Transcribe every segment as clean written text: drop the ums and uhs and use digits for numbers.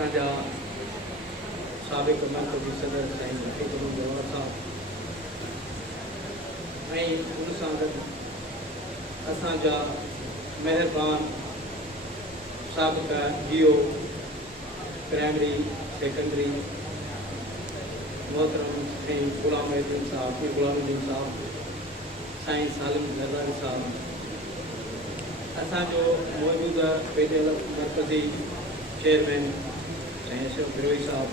असांजा साबिक़ मरकज़ी सदर साईं हफ़ीज़ुर जवाहर साहब ऐं उन सां गॾु असांजा महिरबान साबिक़ जीओ प्राइमरी सेकेंडरी मोहतरम साईं गुलामुद्दीन साहब गुलामुद्दीन साहब साईं सालिम ज़रदारी साहब असांजो मौजूदा पेडियल मरकज़ी चेयरमैन साईं अशरफ गिरोही साहब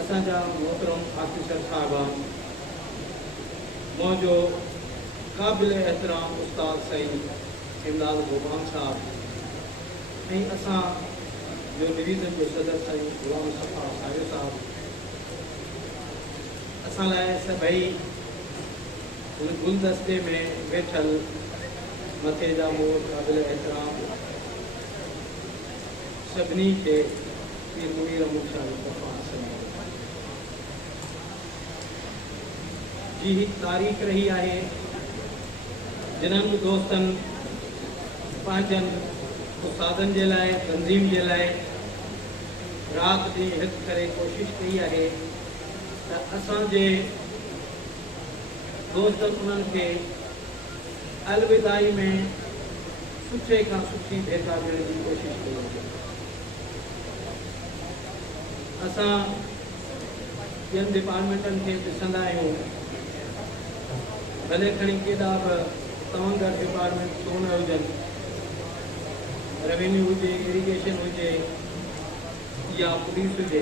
असांजा मोहतरम ऑफिसर साहिबान मौजो क़ाबिल एहतराम उस्ताद साईं इमदाद गोबान साहब ऐं असां जो डिवीज़न जो सदर साईं गुलाम मुस्तफ़ा साहिब साहब असां लाइ सभई उन गुलदस्ते में वेठल मथे जा मोर क़ाबिल एहतराम सभिनी खे पीर मुनीर अहमद शाह मुस्तफ़ा जी ही तारीख़ रही आहे जिन्हनि दोस्तनि पंहिंजनि उस्तादनि जे लाइ तंज़ीम जे लाइ राति ॾींहुं हिकु करे कोशिशि कई आहे त असांजे दोस्तनि उन्हनि खे अलविदाई में सुठे खां सुठी भेटा ॾियण जी कोशिशि कई आहे। असां ॿियनि डिपार्टमेंटनि खे ॾिसंदा आहियूं भले खणी केॾा बि तवंगर डिपार्टमेंट छो न हुजनि, रेवेन्यू हुजे, इरिगेशन हुजे या पुलिस हुजे,